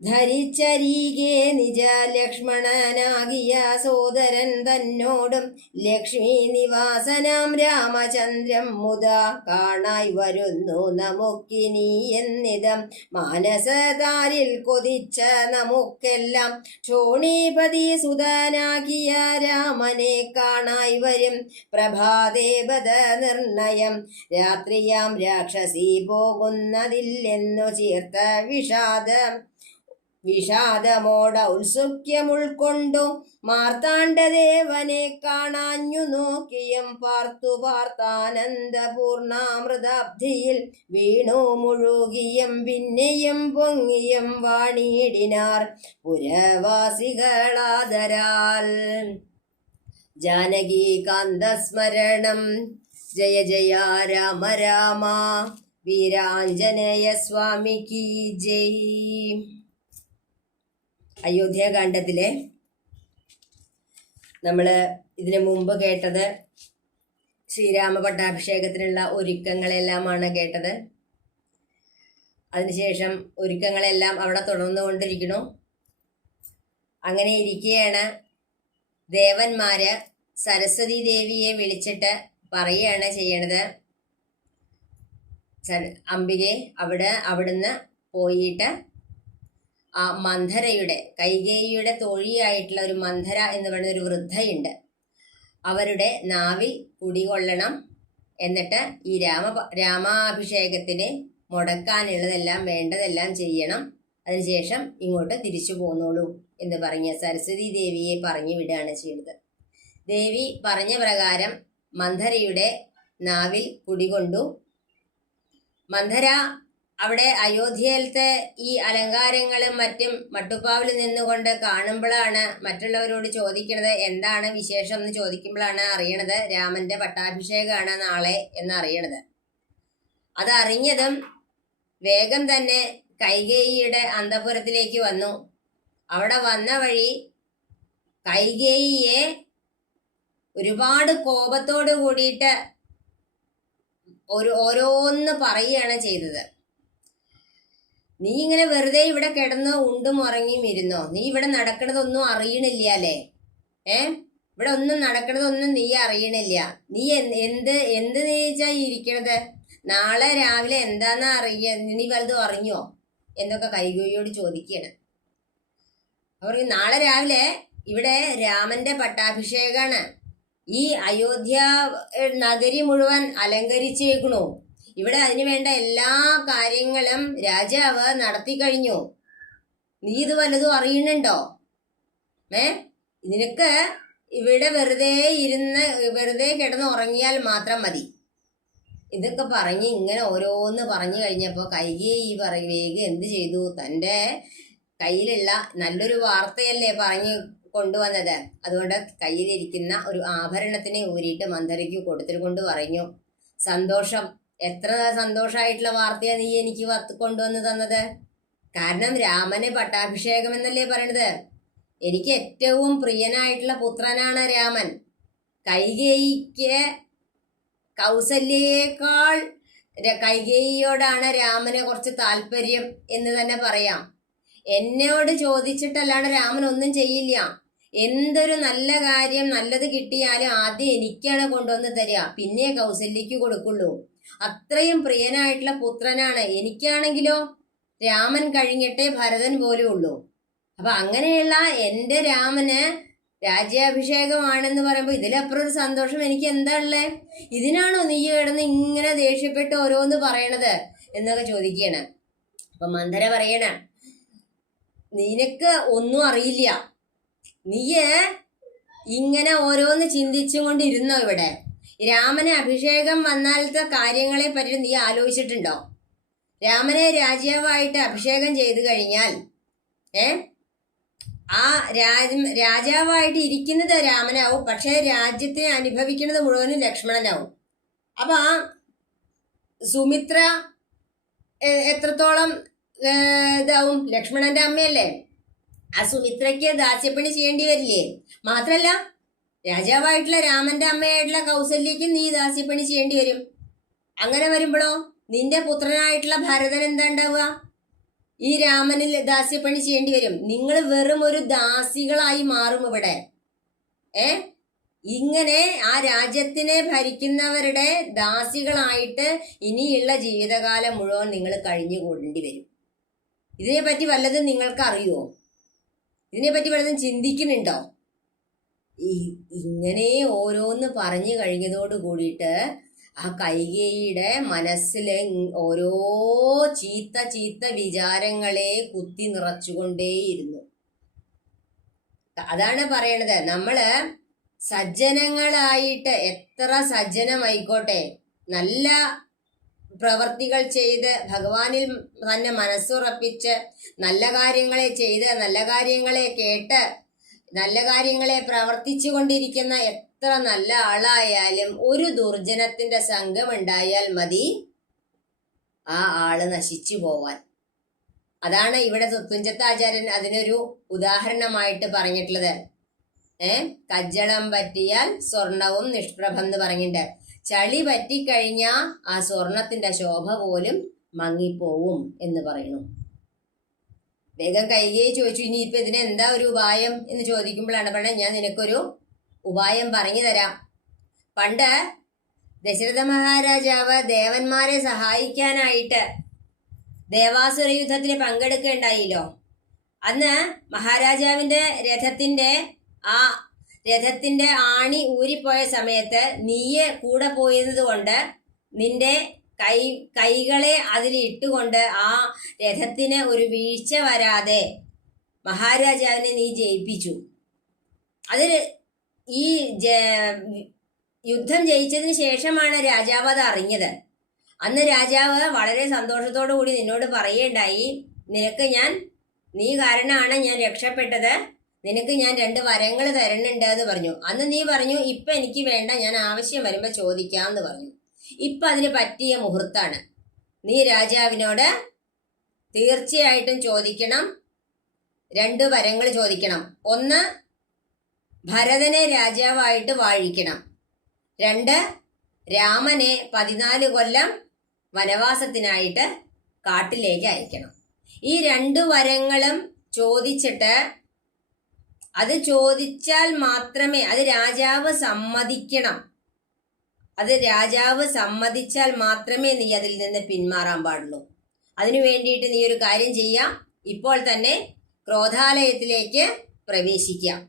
ധരിച്ചരികെ നിജ ലക്ഷ്മണനാകിയ സോദരൻ തന്നോടും ലക്ഷ്മി നിവാസനാം രാമചന്ദ്രം മുതാ കാണായി വരുന്നു നമുക്കിനി എന്നിതം മാനസതാരിൽ കൊതിച്ച നമുക്കെല്ലാം ക്ഷോണീപതി സുതനാകിയ രാമനെ കാണായി വരും പ്രഭാദേവത നിർണയം രാത്രിയാം രാക്ഷസി പോകുന്നതില്ലെന്നു ചീർത്ത വിഷാദമോട ഉത്സുക്യമുൾക്കൊണ്ടു മാർത്താണ്ഡദേവനെ കാണാഞ്ഞു നോക്കിയും പാർത്താനന്ദപൂർണാമൃതാബ്ധിയിൽ വീണു മുഴുകിയും പിന്നെയും പൊങ്ങിയും വാണിയിടിനാർ പുരവാസികളാദരാൽ. ജാനകീകാന്തസ്മരണം ജയ ജയ രാമ രാമ വീരാഞ്ജനേയ സ്വാമിക്ക് ജയ്. അയോധ്യാകാന്ഡത്തിലെ നമ്മൾ ഇതിനു മുമ്പ് കേട്ടത് ശ്രീരാമ പട്ടാഭിഷേകത്തിനുള്ള ഒരുക്കങ്ങളെല്ലാമാണ് കേട്ടത്. അതിനുശേഷം ഒരുക്കങ്ങളെല്ലാം അവിടെ തുടർന്നുകൊണ്ടിരിക്കുന്നു. അങ്ങനെ ഇരിക്കുകയാണ് ദേവന്മാര് സരസ്വതി ദേവിയെ വിളിച്ചിട്ട് പറയുകയാണ് ചെയ്യണത്, അംബികെ അവിടുന്ന് പോയിട്ട് ആ മന്ധരയുടെ കൈകേയിയുടെ തോഴിയായിട്ടുള്ള ഒരു മന്ധര എന്ന് പറയുന്ന ഒരു വൃദ്ധയുണ്ട്, അവരുടെ നാവിൽ കുടികൊള്ളണം. എന്നിട്ട് ഈ രാമാഭിഷേകത്തിന് മുടക്കാനുള്ളതെല്ലാം വേണ്ടതെല്ലാം ചെയ്യണം. അതിനുശേഷം ഇങ്ങോട്ട് തിരിച്ചു പോന്നോളൂ എന്ന് പറഞ്ഞ സരസ്വതി ദേവിയെ പറഞ്ഞു വിടുകയാണ് ചെയ്തത്. ദേവി പറഞ്ഞ പ്രകാരം മന്ധരയുടെ നാവിൽ കുടികൊണ്ടു. മന്ധര അവിടെ അയോധ്യയിലത്തെ ഈ അലങ്കാരങ്ങളും മറ്റും മട്ടുപ്പാവിൽ നിന്നുകൊണ്ട് കാണുമ്പോഴാണ് മറ്റുള്ളവരോട് ചോദിക്കുന്നത് എന്താണ് വിശേഷം എന്ന് ചോദിക്കുമ്പോഴാണ് അറിയണത് രാമന്റെ പട്ടാഭിഷേകമാണ് നാളെ എന്ന് അറിയണത്. അതറിഞ്ഞതും വേഗം തന്നെ കൈകേയിയുടെ അന്തഃപുരത്തിലേക്ക് വന്നു. അവിടെ വന്ന വഴി കൈകേയിയെ ഒരുപാട് കോപത്തോട് കൂടിയിട്ട് ഓരോന്ന് പറയുകയാണ് ചെയ്തത്. നീ ഇങ്ങനെ വെറുതെ ഇവിടെ കിടന്ന് ഉണ്ടും ഉറങ്ങിയും ഇരുന്നോ? നീ ഇവിടെ നടക്കണതൊന്നും അറിയണില്ല അല്ലേ? ഇവിടെ ഒന്നും നടക്കണതൊന്നും നീ അറിയണില്ല. നീ എന്ത് നീച്ചാ ഇരിക്കണത്? നാളെ രാവിലെ എന്താന്നാ നീ വലുതും അറിഞ്ഞോ എന്നൊക്കെ കൈകേയിയോട് ചോദിക്കുകയാണ്. അവർ നാളെ രാവിലെ ഇവിടെ രാമന്റെ പട്ടാഭിഷേകാണ്. ഈ അയോധ്യ നഗരി മുഴുവൻ അലങ്കരിച്ചേക്കണു. ഇവിടെ അതിനു വേണ്ട എല്ലാ കാര്യങ്ങളും രാജാവ് നടത്തി കഴിഞ്ഞു. നീ ഇത് വല്ലതും അറിയണുണ്ടോ? നിനക്ക് ഇവിടെ വെറുതെ കിടന്ന് ഉറങ്ങിയാൽ മാത്രം മതി. ഇതൊക്കെ പറഞ്ഞ് ഇങ്ങനെ ഓരോന്ന് പറഞ്ഞു കഴിഞ്ഞപ്പോൾ കൈകേയി വേഗം എന്ത് ചെയ്തു? തൻ്റെ കയ്യിലുള്ള നല്ലൊരു വാർത്തയല്ലേ പറഞ്ഞു കൊണ്ടുവന്നത്. അതുകൊണ്ട് കയ്യിലിരിക്കുന്ന ഒരു ആഭരണത്തിനെ ഊരിയിട്ട് മന്ധരയ്ക്ക് കൊടുത്തിട്ട് പറഞ്ഞു, സന്തോഷം, എത്ര സന്തോഷമായിട്ടുള്ള വാർത്തയാണ് നീ എനിക്ക് കൊണ്ടുവന്ന് തന്നത്. കാരണം രാമന് പട്ടാഭിഷേകം എന്നല്ലേ പറയണത്. എനിക്ക് ഏറ്റവും പ്രിയനായിട്ടുള്ള പുത്രനാണ് രാമൻ. കൈകേയിക്ക് കൗസല്യയേക്കാൾ കൈകേയിയോടാണ് രാമന് കുറച്ച് താല്പര്യം എന്ന് തന്നെ പറയാം. എന്നോട് ചോദിച്ചിട്ടല്ലാണ്ട് രാമൻ ഒന്നും ചെയ്യില്ല. എന്തൊരു നല്ല കാര്യം നല്ലത് കിട്ടിയാലും ആദ്യം എനിക്കാണ് കൊണ്ടുവന്ന് തരിക, പിന്നെ കൗസല്യക്ക് കൊടുക്കുള്ളൂ. അത്രയും പ്രിയനായിട്ടുള്ള പുത്രനാണ്. എനിക്കാണെങ്കിലോ രാമൻ കഴിഞ്ഞിട്ടേ ഭരതൻ പോലും ഉള്ളൂ. അപ്പൊ അങ്ങനെയുള്ള എൻ്റെ രാമന് രാജ്യാഭിഷേകമാണെന്ന് പറയുമ്പോൾ ഇതിലപ്പുറം ഒരു സന്തോഷം എനിക്ക് എന്താ ഉള്ളേ? ഇതിനാണോ നീ കിടന്ന് ഇങ്ങനെ ദേഷ്യപ്പെട്ട് ഓരോന്ന് പറയണത് എന്നൊക്കെ ചോദിക്കുകയാണ്. അപ്പൊ മന്ധര പറയണ, നിനക്ക് ഒന്നും അറിയില്ല. നീ ഇങ്ങനെ ഓരോന്ന് ചിന്തിച്ചും കൊണ്ടിരുന്നോ? ഇവിടെ രാമന് അഭിഷേകം വന്നാലത്തെ കാര്യങ്ങളെ പറ്റി നീ ആലോചിച്ചിട്ടുണ്ടോ? രാമനെ രാജാവായിട്ട് അഭിഷേകം ചെയ്തു കഴിഞ്ഞാൽ ആ രാജാവായിട്ട് ഇരിക്കുന്നത് രാമനാവും, പക്ഷെ രാജ്യത്തെ അനുഭവിക്കുന്നത് മുഴുവനും ലക്ഷ്മണനാവും. അപ്പൊ സുമിത്ര എത്രത്തോളം ഇതാവും? ലക്ഷ്മണന്റെ അമ്മയല്ലേ, ആ സുമിത്രയ്ക്ക് ദാസ്യപ്പണി ചെയ്യേണ്ടി വരില്ലേ? മാത്രല്ല രാജാവായിട്ടുള്ള രാമന്റെ അമ്മയായിട്ടുള്ള കൗസല്യക്ക് നീ ദാസ്യപ്പണി ചെയ്യേണ്ടി വരും. അങ്ങനെ വരുമ്പോഴോ നിന്റെ പുത്രനായിട്ടുള്ള ഭരതൻ എന്താ ഉണ്ടാവുക? ഈ രാമനിൽ ദാസ്യപ്പണി ചെയ്യേണ്ടി വരും. നിങ്ങൾ വെറും ഒരു ദാസികളായി മാറും ഇവിടെ. ഇങ്ങനെ ആ രാജ്യത്തിനെ ഭരിക്കുന്നവരുടെ ദാസികളായിട്ട് ഇനിയുള്ള ജീവിതകാലം മുഴുവൻ നിങ്ങൾ കഴിഞ്ഞുകൂടേണ്ടി വരും. ഇതിനെപ്പറ്റി വല്ലതും നിങ്ങൾക്ക് അറിയുമോ? ഇതിനെപ്പറ്റി വല്ലതും ചിന്തിക്കുന്നുണ്ടോ? ഇങ്ങനെ ഓരോന്ന് പറഞ്ഞു കഴിഞ്ഞതോട് കൂടിയിട്ട് ആ കൈകേയിയുടെ മനസ്സിലെ ഓരോ ചീത്ത ചീത്ത വിചാരങ്ങളെ കുത്തി നിറച്ചുകൊണ്ടേയിരുന്നു. അതാണ് പറയണത്, നമ്മള് സജ്ജനങ്ങളായിട്ട് എത്ര സജ്ജനമായിക്കോട്ടെ, നല്ല പ്രവർത്തികൾ ചെയ്ത് ഭഗവാനിൽ തന്നെ മനസ്സുറപ്പിച്ച് നല്ല കാര്യങ്ങളെ ചെയ്ത് നല്ല കാര്യങ്ങളെ കേട്ട് നല്ല കാര്യങ്ങളെ പ്രവർത്തിച്ചു കൊണ്ടിരിക്കുന്ന എത്ര നല്ല ആളായാലും ഒരു ദുർജനത്തിന്റെ സംഘം ഉണ്ടായാൽ മതി ആ ആള് നശിച്ചു പോവാൻ. അതാണ് ഇവിടെ തുഞ്ചത്താചാര്യൻ അതിനൊരു ഉദാഹരണമായിട്ട് പറഞ്ഞിട്ടുള്ളത്. കജ്ജളം പറ്റിയാൽ സ്വർണവും നിഷ്പ്രഭം എന്ന് പറഞ്ഞിട്ടുണ്ട്. ചളി പറ്റിക്കഴിഞ്ഞാ ആ സ്വർണത്തിന്റെ ശോഭ പോലും മങ്ങിപ്പോവും എന്ന് പറയുന്നു. വേഗം കൈകേയി ചോദിച്ചു, ഇനിയിപ്പോ ഇതിന് എന്താ ഒരു ഉപായം എന്ന് ചോദിക്കുമ്പോഴാണ് പറഞ്ഞത്, ഞാൻ നിനക്കൊരു ഉപായം പറഞ്ഞു തരാം. പണ്ട് ദശരഥ മഹാരാജാവ് ദേവന്മാരെ സഹായിക്കാനായിട്ട് ദേവാസുര യുദ്ധത്തിന് പങ്കെടുക്കേണ്ടായില്ലോ. അന്ന് മഹാരാജാവിന്റെ രഥത്തിന്റെ ആണി ഊരിപ്പോയ സമയത്ത് നീയെ കൂടെ പോയിരുന്നത് കൊണ്ട് നിന്റെ കൈകളെ അതിലിട്ടുകൊണ്ട് ആ രഥത്തിന് ഒരു വീഴ്ച വരാതെ മഹാരാജാവിനെ നീ ജയിപ്പിച്ചു. അതിൽ ഈ യുദ്ധം ജയിച്ചതിന് ശേഷമാണ് രാജാവ് അത് അറിഞ്ഞത്. അന്ന് രാജാവ് വളരെ സന്തോഷത്തോടു കൂടി നിന്നോട് പറയുകയുണ്ടായി, നീ കാരണമാണ് ഞാൻ രക്ഷപ്പെട്ടത്, നിനക്ക് ഞാൻ 2 വരങ്ങൾ തരുന്നുണ്ട് എന്ന് പറഞ്ഞു. അന്ന് നീ പറഞ്ഞു, ഇപ്പൊ എനിക്ക് വേണ്ട, ഞാൻ ആവശ്യം വരുമ്പോ ചോദിക്കാമെന്ന് പറഞ്ഞു. ഇപ്പൊ അതിന് പറ്റിയ മുഹൂർത്താണ്. നീ രാജാവിനോട് തീർച്ചയായിട്ടും ചോദിക്കണം, 2 വരങ്ങൾ ചോദിക്കണം. 1, ഭരതനെ രാജാവായിട്ട് വാഴിക്കണം. 2, രാമനെ 14 കൊല്ലം വനവാസത്തിനായിട്ട് കാട്ടിലേക്ക് അയക്കണം. ഈ 2 വരങ്ങളും ചോദിച്ചിട്ട് അത് ചോദിച്ചാൽ മാത്രമേ, അത് രാജാവ് സമ്മതിക്കണം. അത് രാജാവ് സമ്മതിച്ചാൽ മാത്രമേ നീ അതിൽ നിന്ന് പിന്മാറാൻ പാടുള്ളൂ. അതിനു വേണ്ടിയിട്ട് നീ ഒരു കാര്യം ചെയ്യാം, ഇപ്പോൾ തന്നെ ക്രോധാലയത്തിലേക്ക് പ്രവേശിക്കാം.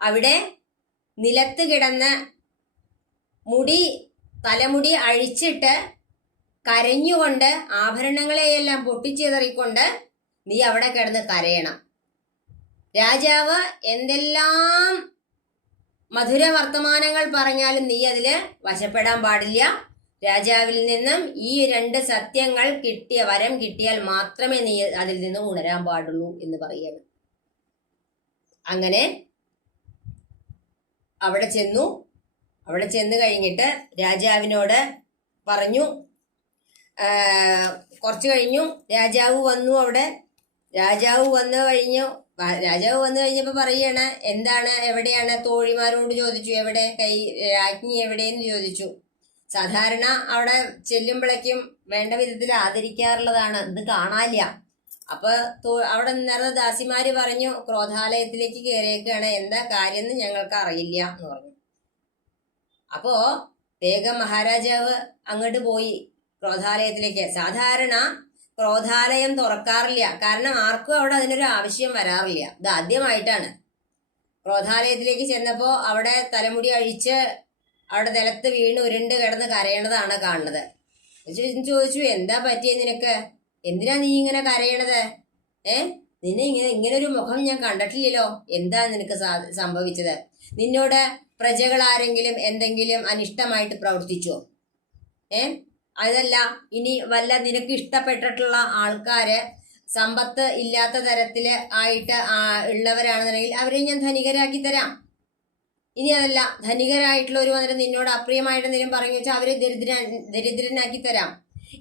അവിടെ നിലത്ത് കിടന്ന തലമുടി അഴിച്ചിട്ട് കരഞ്ഞുകൊണ്ട് ആഭരണങ്ങളെയെല്ലാം പൊട്ടിച്ചെതറിക്കൊണ്ട് നീ അവിടെ കിടന്ന് കരയണം. രാജാവ് എന്തെല്ലാം മധുര വർത്തമാനങ്ങൾ പറഞ്ഞാലും നീ അതില് വശപ്പെടാൻ പാടില്ല. രാജാവിൽ നിന്നും ഈ 2 സത്യങ്ങൾ വരം കിട്ടിയാൽ മാത്രമേ നീ അതിൽ നിന്നും ഉണരാൻ പാടുള്ളൂ എന്ന് പറയുന്നു. അങ്ങനെ അവിടെ ചെന്ന് കഴിഞ്ഞിട്ട് രാജാവിനോട് പറഞ്ഞു. കുറച്ചു കഴിഞ്ഞു രാജാവ് വന്നു. രാജാവ് വന്നു കഴിഞ്ഞപ്പോ പറയാണ്, എന്താണ്, എവിടെയാണ്? തോഴിമാരോട് ചോദിച്ചു, എവിടെ രാജ്ഞി എവിടെയെന്ന് ചോദിച്ചു. സാധാരണ അവിടെ ചെല്ലുമ്പോഴേക്കും വേണ്ട വിധത്തിൽ ആദരിക്കാറുള്ളതാണ്, ഇത് കാണാനില്ല. അപ്പൊ അവിടെ നിന്നിരുന്ന ദാസിമാര് പറഞ്ഞു, ക്രോധാലയത്തിലേക്ക് കയറിയേക്കാണ്, എന്താ കാര്യം എന്ന് ഞങ്ങൾക്ക് അറിയില്ല എന്ന് പറഞ്ഞു. അപ്പോ വേഗം മഹാരാജാവ് അങ്ങോട്ട് പോയി ക്രോധാലയത്തിലേക്ക്. സാധാരണ ക്രോധാലയം തുറക്കാറില്ല, കാരണം ആർക്കും അവിടെ അതിനൊരു ആവശ്യം വരാറില്ല. ഇത് ആദ്യമായിട്ടാണ്. ക്രോധാലയത്തിലേക്ക് ചെന്നപ്പോ അവിടെ തലമുടി അഴിച്ച് അവിടെ നിലത്ത് വീണ് ഉരുണ്ട് കിടന്ന് കരയണതാണ് കാണുന്നത്. ചോദിച്ചു, എന്താ പറ്റിയത് നിനക്ക്? എന്തിനാ നീ ഇങ്ങനെ കരയണത്? നിന്നെ ഇങ്ങനെ ഒരു മുഖം ഞാൻ കണ്ടിട്ടില്ലല്ലോ. എന്താ നിനക്ക് സംഭവിച്ചത്? നിന്നോട് പ്രജകൾ ആരെങ്കിലും എന്തെങ്കിലും അനിഷ്ടമായിട്ട് പ്രവർത്തിച്ചോ? അതല്ല, ഇനി വല്ല നിനക്ക് ഇഷ്ടപ്പെട്ടിട്ടുള്ള ആൾക്കാര് സമ്പത്ത് ഇല്ലാത്ത തരത്തില് ആയിട്ട് ഉള്ളവരാണെന്നുണ്ടെങ്കിൽ അവരെ ഞാൻ ധനികരാക്കി തരാം. ഇനി അതല്ല, ധനികരായിട്ടുള്ള ഒരു വന്നിട്ട് നിന്നോട് അപ്രിയമായിട്ട് എന്തെങ്കിലും പറഞ്ഞു വെച്ചാൽ അവരെ ദരിദ്രനാക്കി തരാം.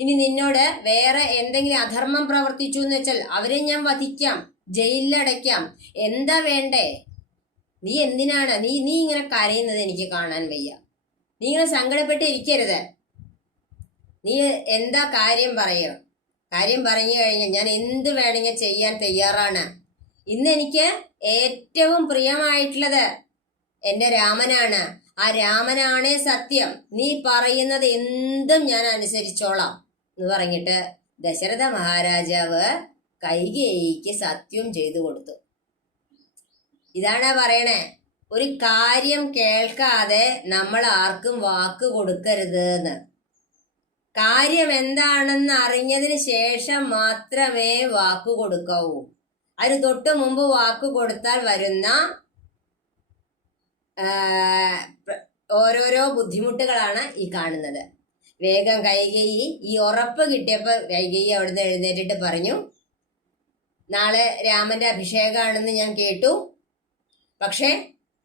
ഇനി നിന്നോട് വേറെ എന്തെങ്കിലും അധർമ്മം പ്രവർത്തിച്ചു എന്ന് വെച്ചാൽ അവരെ ഞാൻ വധിക്കാം, ജയിലിലടയ്ക്കാം. എന്താ വേണ്ടേ? നീ എന്തിനാണ് നീ നീ ഇങ്ങനെ കരയുന്നത്? എനിക്ക് കാണാൻ വയ്യ. നീ ഇങ്ങനെ സങ്കടപ്പെട്ട് ഇരിക്കരുത്. നീ എന്താ കാര്യം പറയണം? കാര്യം പറഞ്ഞു കഴിഞ്ഞാൽ ഞാൻ എന്ത് വേണമെങ്കിൽ ചെയ്യാൻ തയ്യാറാണ്. ഇന്ന് എനിക്ക് ഏറ്റവും പ്രിയമായിട്ടുള്ളത് എൻ്റെ രാമനാണ്. ആ രാമനാണേ സത്യം. നീ പറയുന്നത് എന്തും ഞാൻ അനുസരിച്ചോളാം എന്ന് പറഞ്ഞിട്ട് ദശരഥ മഹാരാജാവ് കൈകേയിക്ക് സത്യം ചെയ്തു കൊടുത്തു. ഇതാണ് പറയണേ, ഒരു കാര്യം കേൾക്കാതെ നമ്മൾ ആർക്കും വാക്ക് കൊടുക്കരുത് എന്ന്. കാര്യം എന്താണെന്ന് അറിഞ്ഞതിന് ശേഷം മാത്രമേ വാക്ക് കൊടുക്കാവൂ. അതിന് തൊട്ട് മുമ്പ് വാക്ക് കൊടുത്താൽ വരുന്ന ഓരോരോ ബുദ്ധിമുട്ടുകളാണ് ഈ കാണുന്നത്. വേഗം കൈകേയി ഈ ഉറപ്പ് കിട്ടിയപ്പോൾ കൈകേയി അവിടുന്ന് എഴുന്നേറ്റിട്ട് പറഞ്ഞു, നാളെ രാമന്റെ അഭിഷേകമാണെന്ന് ഞാൻ കേട്ടു. പക്ഷെ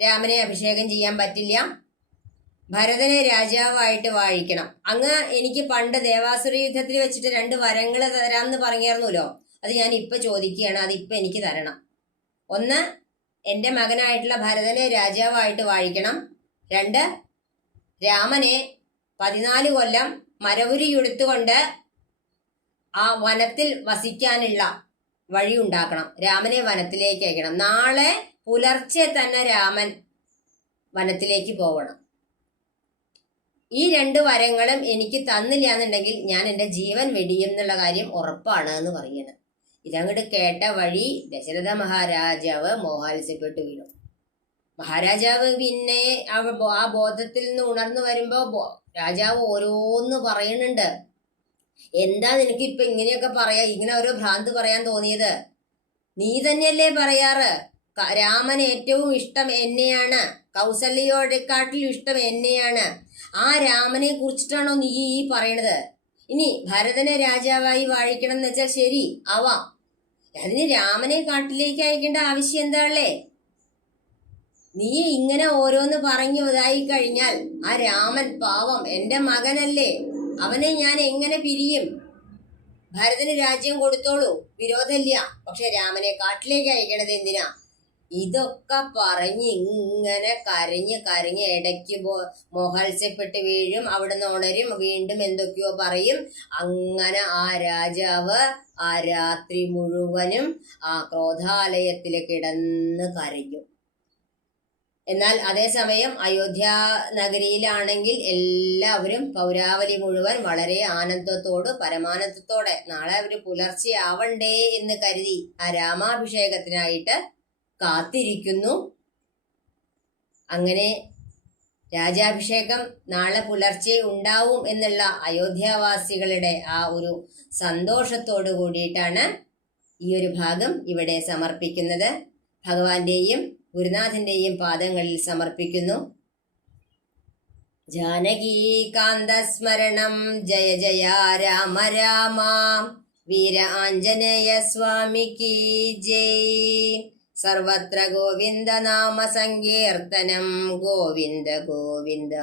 രാമനെ അഭിഷേകം ചെയ്യാൻ പറ്റില്ല. ഭരതനെ രാജാവായിട്ട് വാഴിക്കണം. അങ്ങ് എനിക്ക് പണ്ട് ദേവാസുര യുദ്ധത്തിൽ വെച്ചിട്ട് 2 വരങ്ങൾ തരാമെന്ന് പറഞ്ഞായിരുന്നല്ലോ. അത് ഞാൻ ഇപ്പൊ ചോദിക്കുകയാണ്. അത് ഇപ്പൊ എനിക്ക് തരണം. ഒന്ന്, എൻ്റെ മകനായിട്ടുള്ള ഭരതനെ രാജാവായിട്ട് വാഴിക്കണം. 2, രാമനെ 14 കൊല്ലം മരവുരിയെടുത്തുകൊണ്ട് ആ വനത്തിൽ വസിക്കാനുള്ള വഴി ഉണ്ടാക്കണം. രാമനെ വനത്തിലേക്ക് അയക്കണം. നാളെ പുലർച്ചെ തന്നെ രാമൻ വനത്തിലേക്ക് പോകണം. ഈ 2 വരങ്ങളും എനിക്ക് തന്നില്ല എന്നുണ്ടെങ്കിൽ ഞാൻ എൻ്റെ ജീവൻ വെടിയും എന്നുള്ള കാര്യം ഉറപ്പാണ് എന്ന് പറയണം. ഇതങ്ങോട്ട് കേട്ട വഴി ദശരഥ മഹാരാജാവ് മോഹാത്സ്യപ്പെട്ടു വീണു. മഹാരാജാവ് പിന്നെ ആ ബോധത്തിൽ നിന്ന് ഉണർന്നു വരുമ്പോ രാജാവ് ഓരോന്ന് പറയുന്നുണ്ട്. എന്താ നിനക്ക് ഇപ്പൊ ഇങ്ങനെയൊക്കെ പറയാ, ഇങ്ങനെ ഓരോ ഭ്രാന്ത് പറയാൻ തോന്നിയത്? നീ തന്നെയല്ലേ പറയാറ് രാമന് ഏറ്റവും ഇഷ്ടം എന്നെയാണ്, കൗസല്യയോടെക്കാട്ടിലും ഇഷ്ടം എന്നെയാണ്. ആ രാമനെ കുറിച്ചിട്ടാണോ നീ ഈ പറയണത്? ഇനി ഭരതനെ രാജാവായി വാഴിക്കണം എന്ന് വെച്ചാൽ ശരി ആവാം. അതിന് രാമനെ കാട്ടിലേക്ക് അയക്കേണ്ട ആവശ്യം എന്താണല്ലേ? നീ ഇങ്ങനെ ഓരോന്ന് പറഞ്ഞു ഇതായി കഴിഞ്ഞാൽ ആ രാമൻ പാവം എൻ്റെ മകനല്ലേ, അവനെ ഞാൻ എങ്ങനെ പിരിയും? ഭരതന് രാജ്യം കൊടുത്തോളൂ, വിരോധമില്ല. പക്ഷെ രാമനെ കാട്ടിലേക്ക് അയക്കണത് എന്തിനാ? ഇതൊക്കെ പറഞ്ഞ് ഇങ്ങനെ കരഞ്ഞ് ഇടയ്ക്ക് മോഹാത്സ്യപ്പെട്ട് വീഴും, അവിടുന്ന് ഉണരും, വീണ്ടും എന്തൊക്കെയോ പറയും. അങ്ങനെ ആ രാജാവ് ആ രാത്രി മുഴുവനും ആ ക്രോധാലയത്തിൽ കിടന്ന് കരയും. എന്നാൽ അതേസമയം അയോധ്യ നഗരിയിലാണെങ്കിൽ എല്ലാവരും പൗരാവലി മുഴുവൻ വളരെ ആനന്ദത്തോട് പരമാനന്ദത്തോടെ നാളെ ഒരു പുലർച്ചെ ആവണ്ടേ എന്ന് കരുതി ആ രാമാഭിഷേകത്തിനായിട്ട് കാത്തിരിക്കുന്നു. അങ്ങനെ രാജാഭിഷേകം നാളെ പുലർച്ചെ ഉണ്ടാവും എന്നുള്ള അയോധ്യാവാസികളുടെ ആ ഒരു സന്തോഷത്തോട് കൂടിയിട്ടാണ് ഈ ഒരു ഭാഗം ഇവിടെ സമർപ്പിക്കുന്നത്. ഭഗവാന്റെയും ഗുരുനാഥന്റെയും പാദങ്ങളിൽ സമർപ്പിക്കുന്നു. ജാനകീകാന്തസ്മരണം ജയ ജയ രാമ രാമ വീര ആഞ്ജനേയ സ്വാമിക്ക് ജയ്. സർവത്ര ഗോവിന്ദ നാമ സങ്കീർത്തനം ഗോവിന്ദ ഗോവിന്ദ.